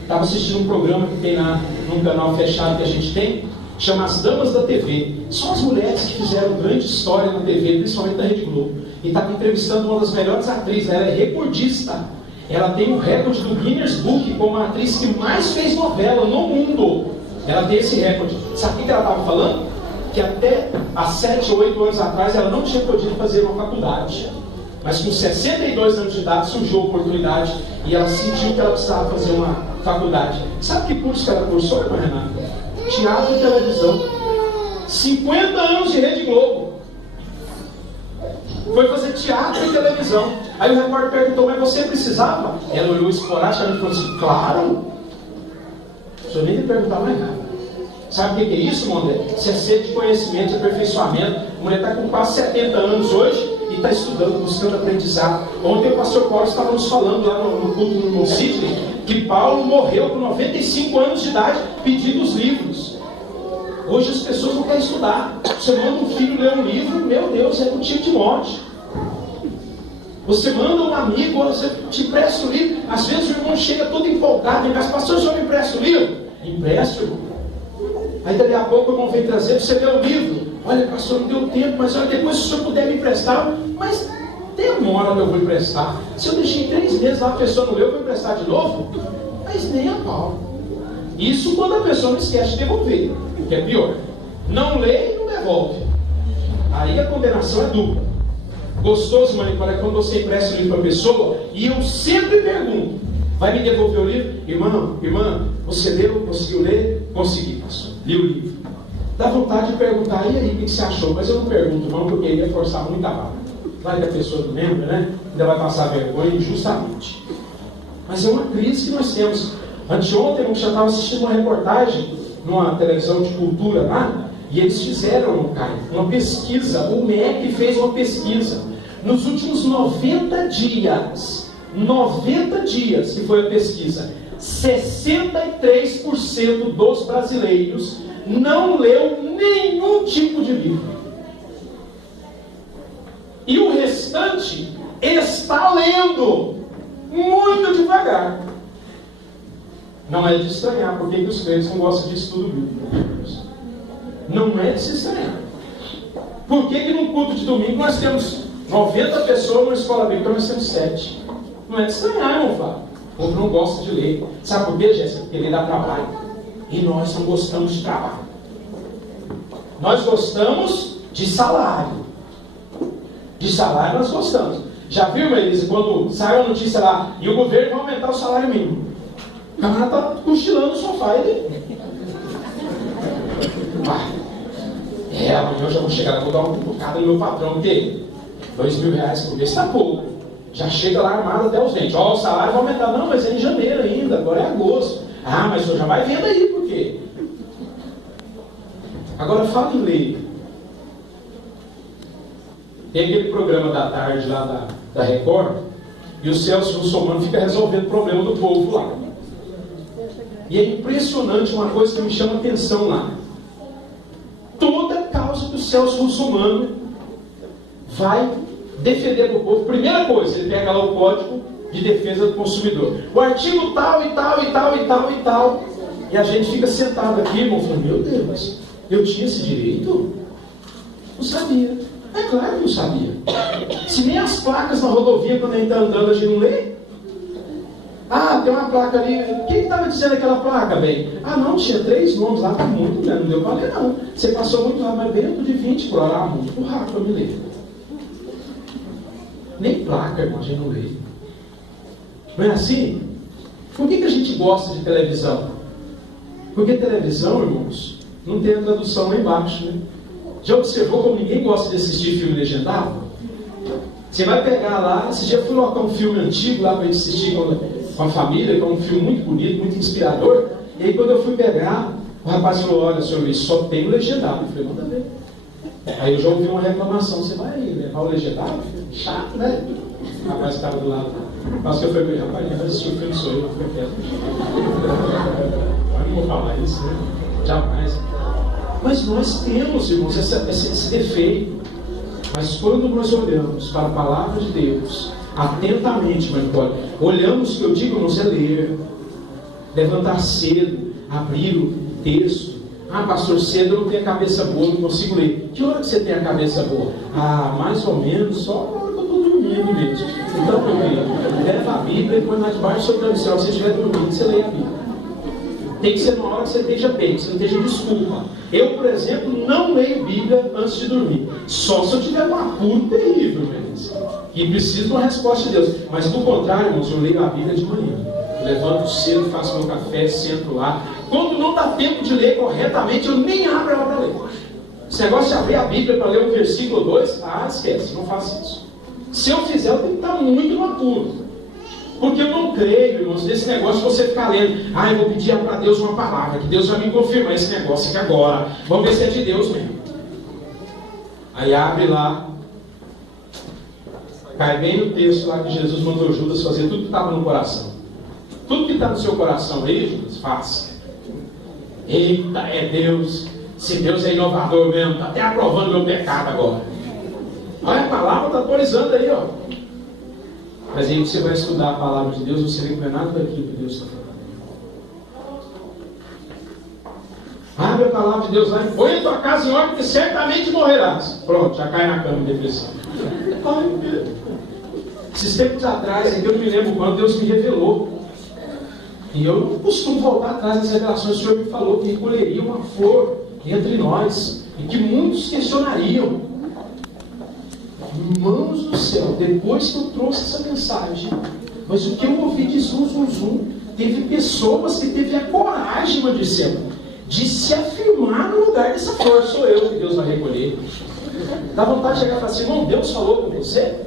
Estava assistindo um programa que tem num canal fechado que a gente tem, chama As Damas da TV. São as mulheres que fizeram grande história na TV, principalmente da Rede Globo. E estava entrevistando uma das melhores atrizes, ela é recordista. Ela tem o recorde do Guinness Book como a atriz que mais fez novela no mundo. Ela tem esse recorde. Sabe o que ela estava falando? Que até há 7 ou 8 anos atrás ela não tinha podido fazer uma faculdade. Mas com 62 anos de idade surgiu a oportunidade e ela sentiu que ela precisava fazer uma faculdade. Sabe que curso que ela cursou, irmã Renata? Teatro e televisão. 50 anos de Rede Globo. Foi fazer teatro e televisão. Aí o repórter perguntou, mas você precisava? Ela olhou esporadicamente e falou assim, claro. Deixa eu nem lhe perguntar mais nada. Sabe o que é isso, irmão André? Isso é sede de conhecimento, de aperfeiçoamento. A mulher está com quase 70 anos hoje e está estudando, buscando aprendizado. Ontem o pastor Paulo estava nos falando lá no culto do irmão Sidney que Paulo morreu com 95 anos de idade pedindo os livros. Hoje as pessoas não querem estudar. Você manda um filho ler um livro, meu Deus, é motivo de morte. Você manda um amigo, você te empresta o livro. Às vezes o irmão chega todo empolgado, mas pastor, o senhor me empresta o livro? Empresto, irmão. Aí daqui a pouco o irmão vem trazer, você lê o livro. Olha, pastor, não deu tempo, mas olha, depois se o senhor puder me emprestar, mas demora que eu vou emprestar. Se eu deixei 3 meses lá, a pessoa não leu, eu vou emprestar de novo? Mas nem a pau. Isso quando a pessoa não esquece de devolver, que é pior. Não lê e não devolve. Aí a condenação é dupla. Gostoso, mãe, quando você empresta o livro para a pessoa, e eu sempre pergunto, vai me devolver o livro? Irmã, você leu? Conseguiu ler? Consegui, pastor. Li o livro. Dá vontade de perguntar, e aí, o que você achou? Mas eu não pergunto, não, porque ia forçar muita barra. Vai que a pessoa não lembra, né? Ainda vai passar vergonha injustamente. Mas é uma crise que nós temos. Anteontem, eu já estava assistindo uma reportagem numa televisão de cultura lá, e eles fizeram, Caio, uma pesquisa. O MEC fez uma pesquisa. Nos últimos 90 dias, que foi a pesquisa, 63% dos brasileiros não leu nenhum tipo de livro. E o restante está lendo muito devagar. Não é de estranhar, porque os crentes não gostam de estudo bíblico. Não é de se estranhar. Por que no culto de domingo nós temos 90 pessoas na escola bíblica, nós temos 7? Não é de estranhar, irmão Flávio. O povo não gosta de ler. Sabe por quê, Jéssica? Porque ele dá trabalho. E nós não gostamos de trabalho. Nós gostamos de salário. De salário nós gostamos. Já viu, Elisa, quando saiu a notícia lá, e o governo vai aumentar o salário mínimo? O camarada está cochilando no sofá, ele... amanhã eu já vou chegar lá, vou dar uma bocada no meu patrão, porque R$2.000 por mês está pouco. Já chega lá armado até os dentes. O salário vai aumentar. Não, mas é em janeiro ainda, agora é agosto. Mas o senhor já vai vendo aí, por quê? Agora fala em lei. Tem aquele programa da tarde lá da Record, e o Celso Russomano fica resolvendo o problema do povo lá. E é impressionante uma coisa que me chama a atenção lá. Toda causa que o Celso Russomano vai defender para o povo, primeira coisa, ele pega lá o Código de Defesa do Consumidor. O artigo tal e tal e tal e tal e tal. E a gente fica sentado aqui, irmão, falando, meu Deus, eu tinha esse direito? Não sabia. É claro que não sabia. Se nem as placas na rodovia, quando a gente está andando, a gente não lê. Tem uma placa ali. Quem estava dizendo aquela placa, bem? Não, tinha 3 nomes lá, tá muito, né? Não deu para ler, não. Você passou muito rápido, mas dentro de 20 por hora, muito rápido para me ler. Nem placa, irmão, a gente não lê. Não é assim? Por que a gente gosta de televisão? Porque televisão, irmãos, não tem a tradução lá embaixo, né? Já observou como ninguém gosta de assistir filme legendado? Você vai pegar lá, esse dia eu fui colocar um filme antigo lá para assistir com a família, que é um filme muito bonito, muito inspirador. E aí quando eu fui pegar, o rapaz falou, olha, senhor Luiz, só tem o legendado. Eu falei, manda ver. Aí eu já ouvi uma reclamação, você vai levar o legendado? Chato, né? O rapaz estava do lado. Mas que eu falei, rapaz, quem vai assistir o filme sou eu, fica quieto. Eu não vou falar isso, né? Jamais. Mas nós temos, irmãos, esse defeito. Mas quando nós olhamos para a palavra de Deus, atentamente, Manicole, olhamos, o que eu digo, irmãos, é ler, levantar cedo, abrir o texto. Pastor, cedo eu não tenho a cabeça boa, não consigo ler. Que hora que você tem a cabeça boa? Mais ou menos, só na hora que eu estou dormindo mesmo. Então, meu querido, leva a Bíblia e põe mais debaixo do seu travesseiro. Se você estiver dormindo, você lê a Bíblia. Tem que ser na hora que você esteja bem, que você não esteja desculpa. Eu, por exemplo, não leio Bíblia antes de dormir. Só se eu tiver um apuro terrível, irmãos. E preciso de uma resposta de Deus. Mas, do contrário, irmãos, eu leio a Bíblia de manhã. Levanto cedo, faço meu café, sento lá. Quando não dá tempo de ler corretamente, eu nem abro ela para ler. Esse negócio de abrir a Bíblia para ler um versículo ou 2, esquece, não faço isso. Se eu fizer, eu tenho que estar muito no apuro. Porque eu não creio, irmãos, nesse negócio de você ficar lendo. Eu vou pedir para Deus uma palavra, que Deus vai me confirmar esse negócio aqui agora. Vamos ver se é de Deus mesmo. Aí abre lá, cai bem no texto lá que Jesus mandou Judas fazer tudo que estava no coração. Tudo que está no seu coração aí, Judas, faça. Eita, é Deus. Se Deus é inovador mesmo, está até aprovando meu pecado agora. Olha, a palavra está atualizando aí, ó. Mas aí você vai estudar a palavra de Deus, você vê que não é nada daquilo que Deus está falando. Abre a palavra de Deus lá e põe a tua casa em ordem, porque certamente morrerás. Pronto, já cai na cama em depressão. Esses tempos atrás, eu me lembro quando Deus me revelou. E eu não costumo voltar atrás das revelações. O Senhor me falou que recolheria uma flor entre nós e que muitos questionariam. Irmãos do céu, depois que eu trouxe essa mensagem, mas o que eu ouvi de zum, teve pessoas que teve a coragem, meu discípulo, de se afirmar no lugar dessa flor. Sou eu que Deus vai recolher. Dá vontade de chegar e falar assim, irmão, Deus falou com você?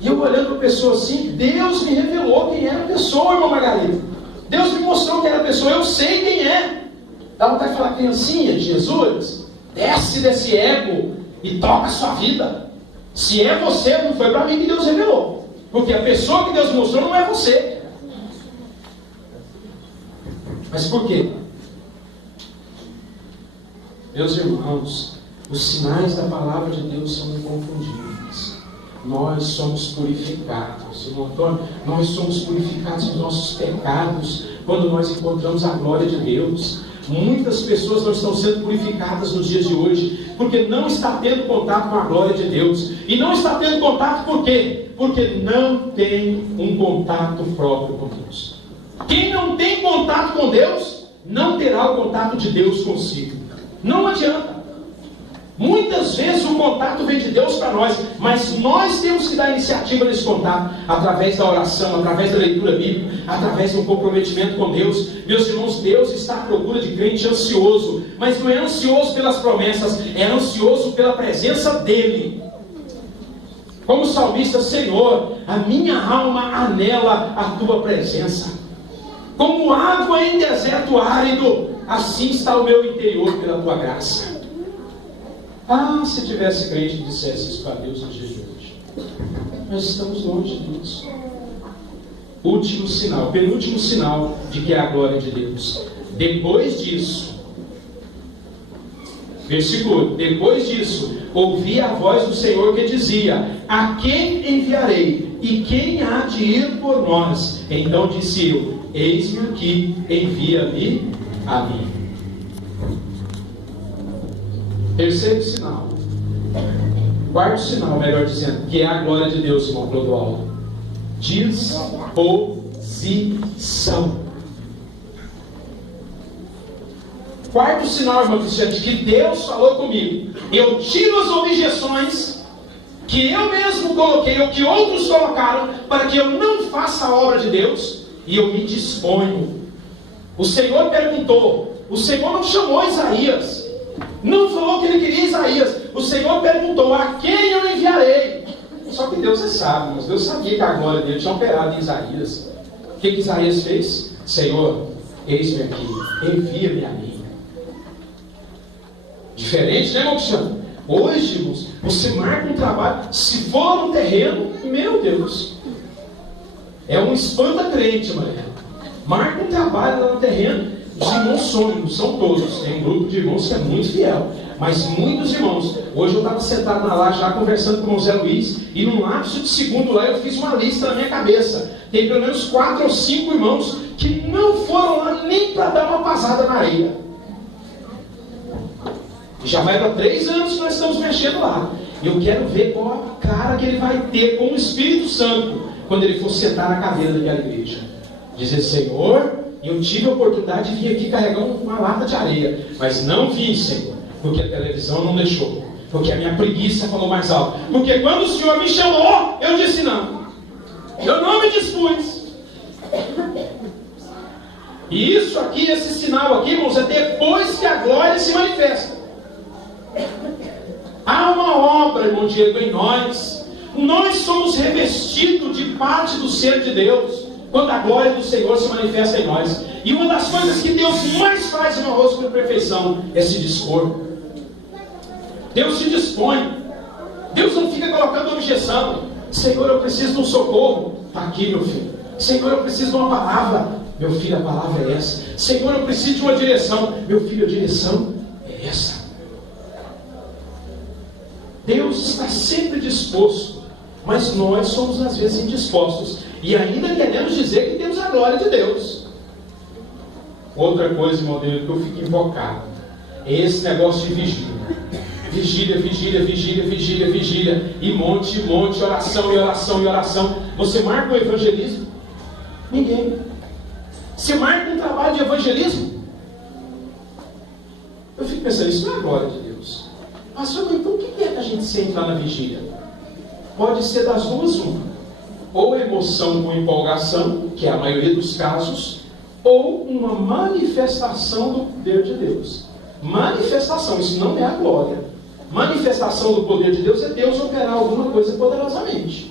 E eu olhando para a pessoa assim, Deus me revelou quem era a pessoa, irmão Margarida. Deus me mostrou quem era a pessoa, eu sei quem é. Dá vontade de falar, criancinha de Jesus, desce desse ego e toca a sua vida. Se é você, não foi para mim que Deus revelou. Porque a pessoa que Deus mostrou não é você. Mas por quê? Meus irmãos, os sinais da palavra de Deus são inconfundíveis. Nós somos purificados, irmão Antônio, nós somos purificados dos nossos pecados quando nós encontramos a glória de Deus. Muitas pessoas não estão sendo purificadas nos dias de hoje porque não está tendo contato com a glória de Deus. E não está tendo contato por quê? Porque não tem um contato próprio com Deus. Quem não tem contato com Deus não terá o contato de Deus consigo. Não adianta. Muitas vezes o contato vem de Deus para nós, mas nós temos que dar iniciativa nesse contato, através da oração, através da leitura bíblica, através do comprometimento com Deus. Meus irmãos, Deus está à procura de crente ansioso, mas não é ansioso pelas promessas, é ansioso pela presença dEle. Como o salmista: Senhor, a minha alma anela a tua presença. Como água em deserto árido, assim está o meu interior pela tua graça. Ah, se tivesse crente que dissesse isso para Deus no dia de hoje. Nós estamos longe disso. Último sinal, penúltimo sinal de que é a glória de Deus. Depois disso, versículo: depois disso, ouvi a voz do Senhor que dizia: a quem enviarei? E quem há de ir por nós? Então disse eu: eis-me aqui, envia-me a mim. Terceiro sinal, quarto sinal, melhor dizendo, que é a glória de Deus, irmão Clodoaldo: disposição. Quarto sinal, irmão Cristiano, de que Deus falou comigo: eu tiro as objeções que eu mesmo coloquei, ou que outros colocaram, para que eu não faça a obra de Deus, e eu me disponho. O Senhor perguntou, o Senhor não chamou Isaías, não falou que ele queria Isaías. O Senhor perguntou: a quem eu enviarei? Só que Deus é sábio, mas Deus sabia que a glória dele tinha operado em Isaías. O que Isaías fez? Senhor, eis-me aqui, envia-me a mim. Diferente, né, irmão Cristiano? Hoje, irmãos, você marca um trabalho, se for no terreno, meu Deus, é um espanta-crente, Maria. Marca um trabalho lá no terreno. Os irmãos sonham, não são todos. Tem um grupo de irmãos que é muito fiel, mas muitos irmãos. Hoje eu estava sentado na laje já conversando com o Zé Luiz, e num lapso de segundo lá eu fiz uma lista na minha cabeça. Tem pelo menos 4 ou 5 irmãos que não foram lá nem para dar uma pasada na areia. Já vai para 3 anos que nós estamos mexendo lá. Eu quero ver qual a cara que ele vai ter com o Espírito Santo quando ele for sentar na cadeira daquela igreja. Dizer: Senhor, eu tive a oportunidade de vir aqui carregar uma lata de areia, mas não vim, Senhor, porque a televisão não deixou, porque a minha preguiça falou mais alto, porque quando o Senhor me chamou, eu disse não. Eu não me dispus. E isso aqui, esse sinal aqui, irmãos, é depois que a glória se manifesta. Há uma obra, irmão Diego, em nós. Nós somos revestidos de parte do ser de Deus quando a glória do Senhor se manifesta em nós. E uma das coisas que Deus mais faz no rosto com perfeição é se dispor. Deus se dispõe. Deus não fica colocando objeção. Senhor, eu preciso de um socorro. Está aqui, meu filho. Senhor, eu preciso de uma palavra. Meu filho, a palavra é essa. Senhor, eu preciso de uma direção. Meu filho, a direção é essa. Deus está sempre disposto, mas nós somos às vezes indispostos, e ainda queremos dizer que temos a glória de Deus. Outra coisa, irmão Deus, que eu fico invocado é esse negócio de vigília. Vigília, vigília, vigília, vigília, vigília, e monte, oração e oração e oração. Você marca o evangelismo? Ninguém. Você marca um trabalho de evangelismo? Eu fico pensando, isso não é a glória de Deus. Pastor, então o que é que a gente sente lá na vigília? Pode ser das duas uma. Ou emoção com empolgação, que é a maioria dos casos, ou uma manifestação do poder de Deus. Manifestação, isso não é a glória. Manifestação do poder de Deus é Deus operar alguma coisa poderosamente.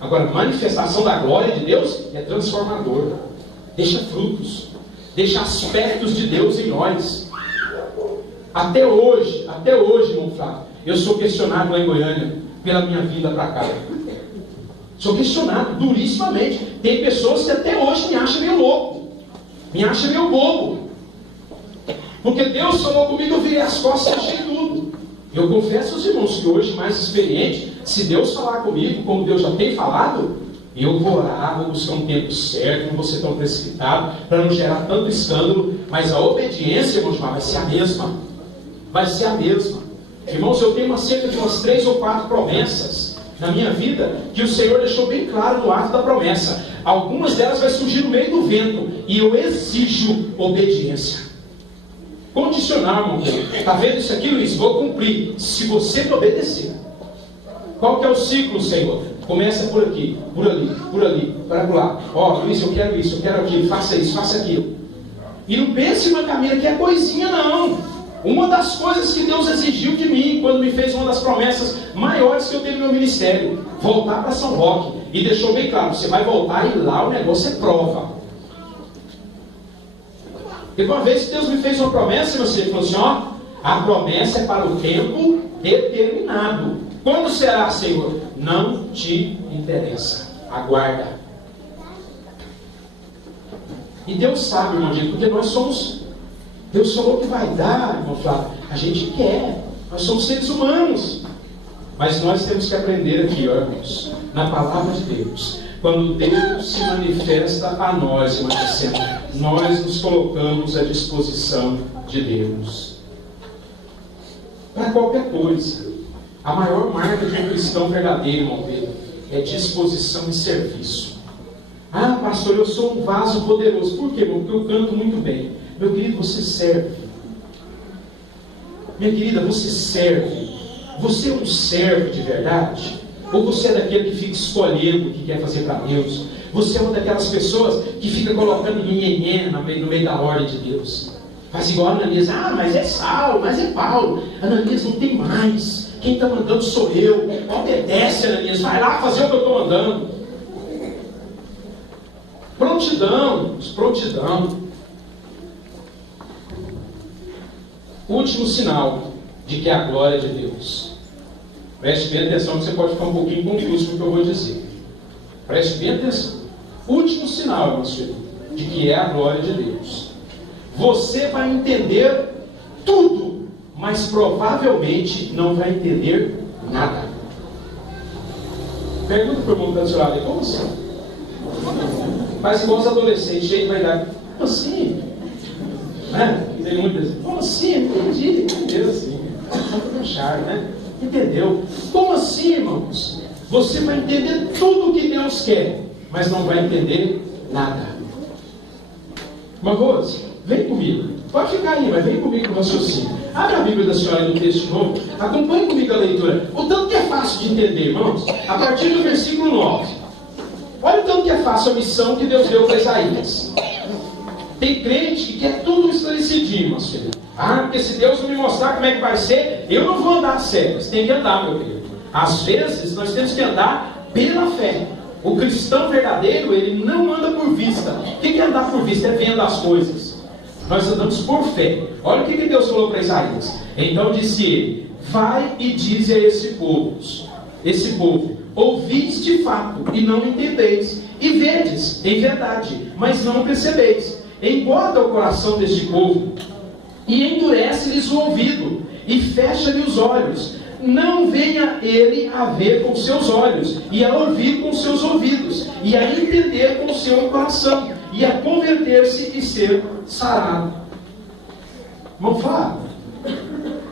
Agora, manifestação da glória de Deus é transformador. Deixa frutos, deixa aspectos de Deus em nós. Até hoje, irmão Flávio, eu sou questionado lá em Goiânia pela minha vinda para cá. Sou questionado durissimamente. Tem pessoas que até hoje me acham meio louco, me acham meio bobo, porque Deus falou comigo, eu virei as costas e achei tudo. Eu confesso aos irmãos que hoje, mais experiente, se Deus falar comigo, como Deus já tem falado, eu vou orar, vou buscar um tempo certo, não vou ser tão precipitado, para não gerar tanto escândalo, mas a obediência, irmãos, vai ser a mesma. Vai ser a mesma. Irmãos, eu tenho cerca de umas 3 ou 4 promessas na minha vida, que o Senhor deixou bem claro no ato da promessa. Algumas delas vai surgir no meio do vento, e eu exijo obediência. Condicionar, irmão. Está vendo isso aqui, Luiz? Vou cumprir, se você me obedecer. Qual que é o ciclo, Senhor? Começa por aqui, por ali, para lá. Ó, Luiz, eu quero isso, eu quero aquilo, faça isso, faça aquilo. E não pense uma caminha que é coisinha, não. Uma das coisas que Deus exigiu de mim, quando me fez uma das promessas maiores que eu tenho no meu ministério, voltar para São Roque. E deixou bem claro, você vai voltar e lá o negócio é prova. E uma vez que Deus me fez uma promessa, você falou assim, ó, a promessa é para o tempo determinado. Quando será, Senhor? Não te interessa. Aguarda. E Deus sabe, irmão, porque nós somos... Deus falou que vai dar, irmão Flávio. A gente quer. Nós somos seres humanos. Mas nós temos que aprender aqui, ó, irmãos, na palavra de Deus. Quando Deus se manifesta a nós, irmão, nós nos colocamos à disposição de Deus. Para qualquer coisa. A maior marca de um cristão verdadeiro, irmão Pedro, é disposição e serviço. Ah, pastor, eu sou um vaso poderoso. Por quê, irmão? Porque eu canto muito bem. Meu querido, você serve. Minha querida, você serve. Você é um servo de verdade? Ou você é daquele que fica escolhendo o que quer fazer para Deus? Você é uma daquelas pessoas que fica colocando nhenhenhé no meio da ordem de Deus. Faz igual a Ananias. Ah, mas é Saulo, mas é Paulo. Ananias não tem mais. Quem está mandando sou eu. Obedece, Ananias. Vai lá fazer o que eu estou mandando. Prontidão. Prontidão. Último sinal de que é a glória de Deus. Preste bem atenção, que você pode ficar um pouquinho confuso com o que eu vou dizer. Preste bem atenção. Último sinal, irmãos, de que é a glória de Deus. Você vai entender tudo, mas provavelmente não vai entender nada. Pergunta para o irmão que está do seu lado, como assim? Faz igual os adolescentes, cheio de vaidade. Como assim? Né? Tem muitas. Como assim? Entendi, entendeu assim. Vamos achar, né? Entendeu? Como assim, irmãos? Você vai entender tudo o que Deus quer, mas não vai entender nada. Irmã Rose, vem comigo. Pode ficar aí, mas vem comigo no raciocínio. Abre a Bíblia da senhora no texto novo. Acompanhe comigo a leitura. O tanto que é fácil de entender, irmãos. A partir do versículo 9. Olha o tanto que é fácil a missão que Deus deu para Isaías. Tem crente que quer tudo esclarecidinho, irmãos. Ah, porque se Deus não me mostrar como é que vai ser, eu não vou andar cegas. Tem que andar, meu querido. Às vezes, nós temos que andar pela fé. O cristão verdadeiro, ele não anda por vista. O que é andar por vista? É vendo as coisas. Nós andamos por fé. Olha o que Deus falou para Isaías. Então disse ele, vai e dize a esse povo, ouvis de fato e não entendeis, e vedes em verdade, mas não percebeis. Engorda o coração deste povo, e endurece-lhes o ouvido, e fecha-lhe os olhos. Não venha ele a ver com seus olhos, e a ouvir com seus ouvidos, e a entender com o seu coração, e a converter-se e ser sarado. Irmão Flávio,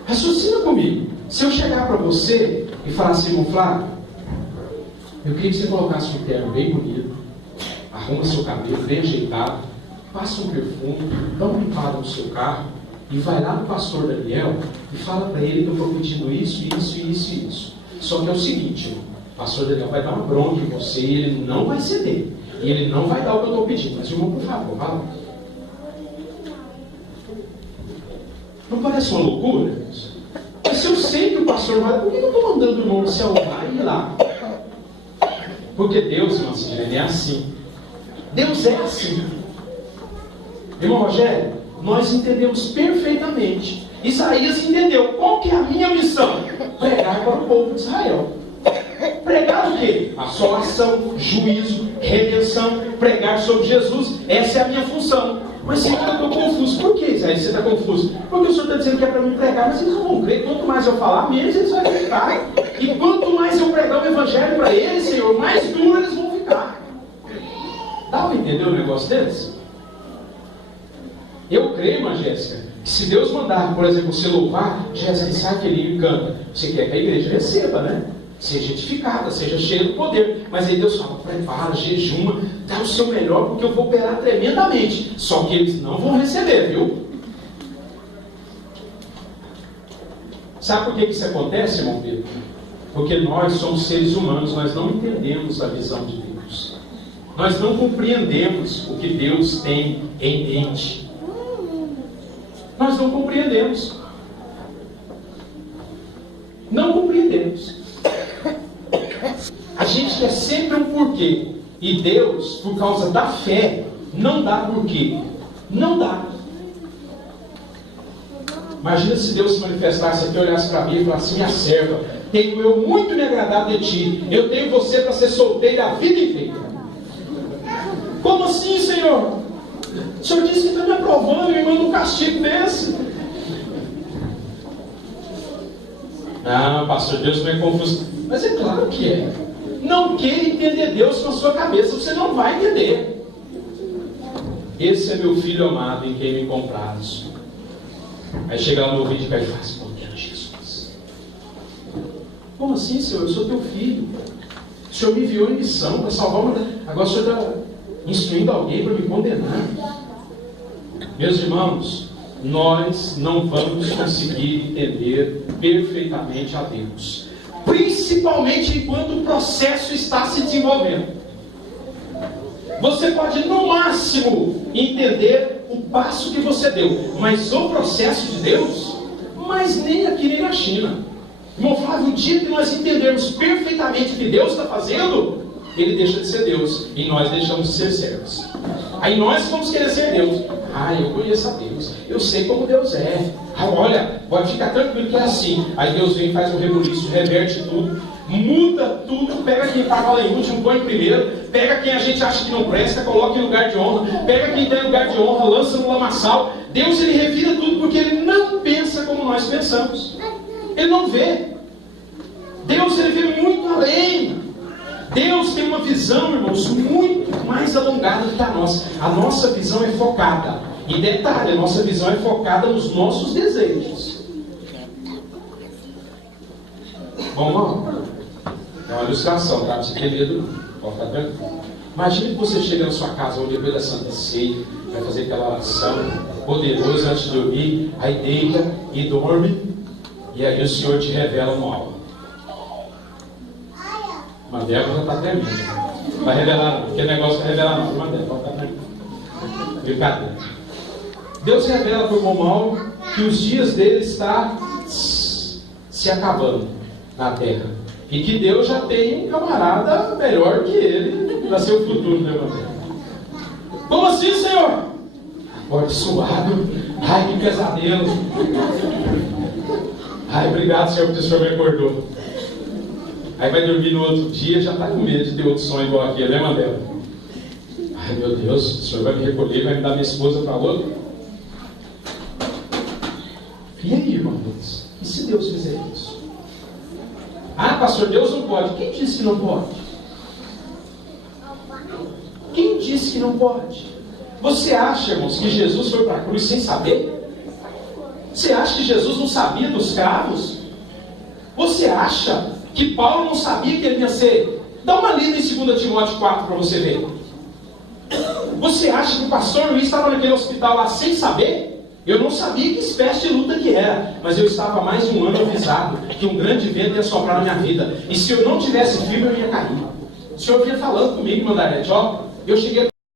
raciocina comigo. Se eu chegar para você e falar assim, irmão Flávio, eu queria que você colocasse um terno bem bonito, arruma seu cabelo bem ajeitado, passa um perfume, dá uma limpada no seu carro, e vai lá no pastor Daniel e fala para ele que eu estou pedindo isso. Só que é o seguinte, o pastor Daniel vai dar uma bronca em você e ele não vai ceder. E ele não vai dar o que eu estou pedindo. Mas, irmão, por favor, vai lá. Não parece uma loucura? Mas se eu sei que o pastor vai, por que eu estou mandando o irmão se arrumar e ir lá? Porque Deus, irmão, ele é assim. Deus é assim. Irmão Rogério, nós entendemos perfeitamente. Isaías entendeu. Qual que é a minha missão? Pregar para o povo de Israel. Pregar o quê? Assolação, juízo, redenção. Pregar sobre Jesus. Essa é a minha função. Mas Senhor, eu estou confuso. Por que, Isaías, você está confuso? Porque o Senhor está dizendo que é para mim pregar, mas eles não vão crer. Quanto mais eu falar, menos eles vão acreditar. E quanto mais eu pregar o evangelho para eles, Senhor, mais duro eles vão ficar. Dá para entender o negócio deles? Eu creio, irmã Jéssica, que se Deus mandar, por exemplo, você louvar, Jéssica, sai aquele e canta. Você quer que a igreja receba, né? Seja edificada, seja cheia do poder. Mas aí Deus fala, prepara, jejuma, dá o seu melhor, porque eu vou operar tremendamente. Só que eles não vão receber, viu? Sabe por que isso acontece, irmão Pedro? Porque nós somos seres humanos, nós não entendemos a visão de Deus. Nós não compreendemos o que Deus tem em mente. Nós não compreendemos. Não compreendemos. A gente quer sempre um porquê. E Deus, por causa da fé, não dá porquê. Não dá. Imagina se Deus se manifestasse aqui, olhasse para mim e falasse: minha serva, tenho eu muito me agradado de ti. Eu tenho você para ser solteira a vida inteira. Como assim, Senhor? O Senhor disse que está me aprovando e me manda um castigo desse. Ah, pastor, Deus não é confuso. Mas é claro que é. Não queira entender Deus com a sua cabeça, você não vai entender. Esse é meu filho amado em quem me comprados. Aí chega lá no ouvido e faz: respondendo Jesus. Como assim, Senhor? Eu sou teu filho. O Senhor me enviou em missão para salvar uma. Agora o Senhor está instruindo alguém para me condenar. Meus irmãos, nós não vamos conseguir entender perfeitamente a Deus, principalmente enquanto o processo está se desenvolvendo. Você pode no máximo entender o passo que você deu, mas o processo de Deus, mas nem aqui nem na China. Irmão Flávio, o dia que nós entendermos perfeitamente o que Deus está fazendo, Ele deixa de ser Deus e nós deixamos de ser servos. Aí nós vamos querer ser Deus. Ah, eu conheço a Deus, eu sei como Deus é. Ah, olha, pode ficar tranquilo que é assim. Aí Deus vem e faz um rebuliço, reverte tudo, muda tudo, pega quem estava lá em último, põe em primeiro, pega quem a gente acha que não presta, coloca em lugar de honra, pega quem está em lugar de honra, lança no lamaçal. Deus, Ele revira tudo porque Ele não pensa como nós pensamos. Ele não vê. Deus, Ele vê muito além. Deus tem uma visão, irmãos, muito mais alongada do que a nossa. A nossa visão é focada. E detalhe, a nossa visão é focada nos nossos desejos. Vamos lá. É uma ilustração, tá? Não precisa ter medo, não. Tá vendo? Imagina que você chega na sua casa hoje, depois da Santa Ceia, vai fazer aquela oração poderosa antes de dormir, aí deita e dorme, e aí o Senhor te revela uma aula. Mandela já está terminando. Não vai revelar não, porque negócio vai revelar não. Mandela está terminando. Brincadeira. Deus revela para o mal que os dias dele estão se acabando na terra. E que Deus já tem um camarada melhor que ele para ser o futuro, né, Mandela? Como assim, Senhor? Acorda suado. Ai, que pesadelo. Ai, obrigado, Senhor, porque o Senhor me acordou. Aí vai dormir no outro dia, já está com medo de ter outro sonho igual aquele, né, Mandela? Ai, meu Deus, o Senhor vai me recolher, vai me dar minha esposa para outro. E aí, irmãos? E se Deus fizer isso? Ah, pastor, Deus não pode. Quem disse que não pode? Quem disse que não pode? Você acha, irmãos, que Jesus foi para a cruz sem saber? Você acha que Jesus não sabia dos cravos? Você acha que Paulo não sabia que ele ia ser? Dá uma lida em 2 Timóteo 4 para você ver. Você acha que o pastor Luiz estava naquele hospital lá sem saber? Eu não sabia que espécie de luta que era, mas eu estava há mais de um ano avisado que um grande vento ia soprar na minha vida. E se eu não tivesse firme, eu ia cair. O Senhor vinha falando comigo, Mandarete, ó, eu cheguei